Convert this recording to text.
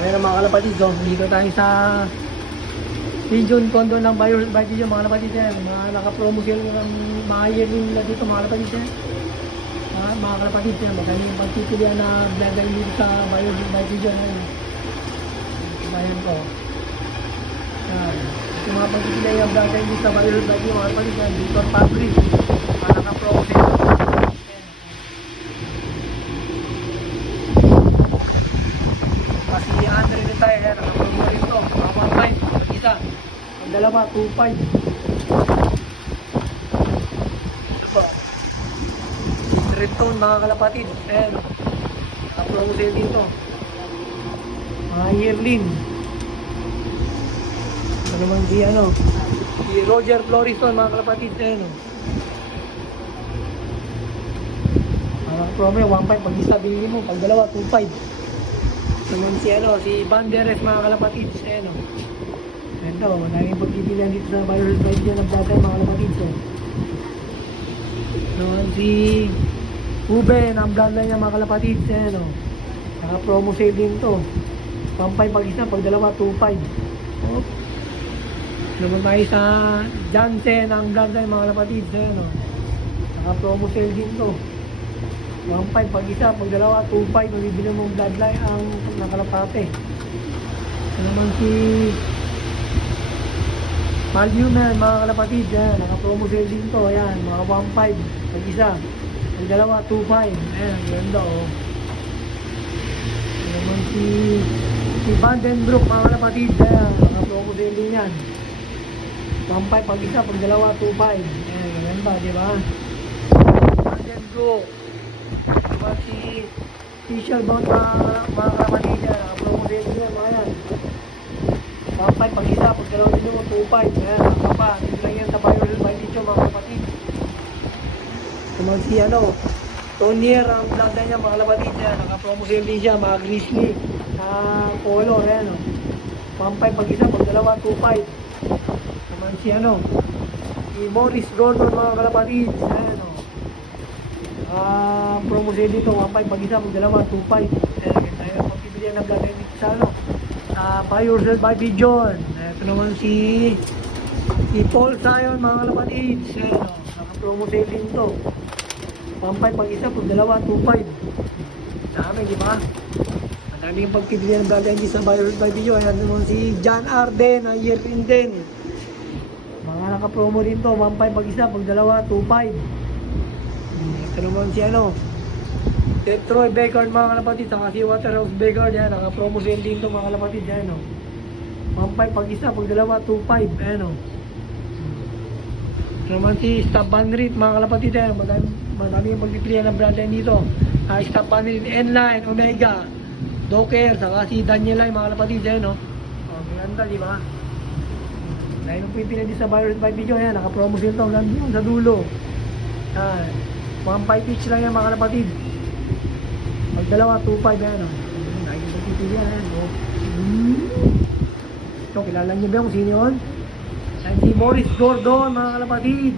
Ayan ang mga kalapatid, so dito tayo sa Pigeon Condo ng Pigeon, mga kalapatid yan. Mga naka-promo sale ng mga yearling nila dito, mga kalapatid yan. Mga kalapatid yan, magaling yung pagtitilian na vlogger dito sa Pigeon. Ayan ko. Yan. Yung mga pagtitilian yung vlogger dito sa Pigeon, mga kalapatid yan. Victor Fabric, mga naka-promo sale. Kasi Andre rin tayo, yan, nakapromo rin ito, mga 1.5, mag-isa, ang dalawa, 2.5. Diba? Ringtone, mga kalapatid, ayan, nakapromo sale dito, mga yearling. Ito naman si Roger Floriston, mga kalapatid, ayan, promo, 1.5, pag-isa, bilhin mo, pag dalawa, 2.5. Naman si Banderes, mga kalapatid, ayan o. Ayan daw, maraming pagpipilian dito sa Pigeon ng Platay, mga kalapatid. Naman si Ube, ang bloodline niya, mga kalapatid, ayan o. Naka-promo sale din to. Pampay pag isa, pag dalawa, 2.5. Oh. Naman tayo sa Jansen, ang bloodline, mga kalapatid, ayan o. Naka-promo sale din to. 1.5 pag isa, pag dalawa, 2.5, mabibili mong bloodline ang nakalapate. Ito naman si Malhuman, mga kalapatid, yan, naka-promo sale din to, ayan, mga 1.5 pag isa, pag dalawa, 2.5, ayan, ganda o. Ito naman si Vandenbroek, mga kalapatid, ayan, naka-promo sale din yan, 1.5 pag isa, pag dalawa, 2.5, ayan, ganda, diba? Vandenbroek. Diba si Official Bout, mga kapatid yan, naka-promo din yan, mga yan. 1.5 pag isa, pag dalawa din mo, 2.5, yan, nakapa, hindi lang yan sa viral by video, mga kapatid. Diba si Tonier, ang bloodline niya, mga kapatid yan, naka-promo sale din siya, mga grizzly, color, yan, 1.5 pag isa, pag dalawa, 2.5. Naman si Morris Gordon, mga kalapatid, yan, promo sale dito, 1.5 pag isa, pag dalawa, 2.5. Tayo ang pagpipilian ng vlog dito sa Buy Yourself by Pigeon. Ito naman si Paul Sion, mga kalapatid, naka-promo sale din to, 1.5 pag isa, pag dalawa, 2.5. Dami, di ba? Madami yung pagpipilian ng vlog dito sa Buy Yourself by Pigeon. Ayan naman si John Arden, ang yearling din, mga naka-promo din to, 1.5 pag isa, pag dalawa, 2.5. Ito naman si Troy Begard, mga kalapatid, saka si Waterhouse Begard, yan, naka-promo sale din ito, mga kalapatid, yan, 1.5 pag isa, pag dalawa, 2.5, ayan, Ito naman si Stab Banrit, mga kalapatid, yan, madami yung pagpipilian ng brand line dito, Stab Banrit, N-Line, Omega, Docker, saka si Danielay, mga kalapatid, yan, maganda, di ba? Dahil yung pipilian dito sa virus by video, yan, naka-promo sale ito, lang sa dulo, yan. 1.5 each lang yan, mga kalapatid. Pag dalawa, 2.5 yan. Dahil yung pagpipilian yan. Ito, kilala nyo ba kung sino yun? Si Morris Gordon, mga kalapatid.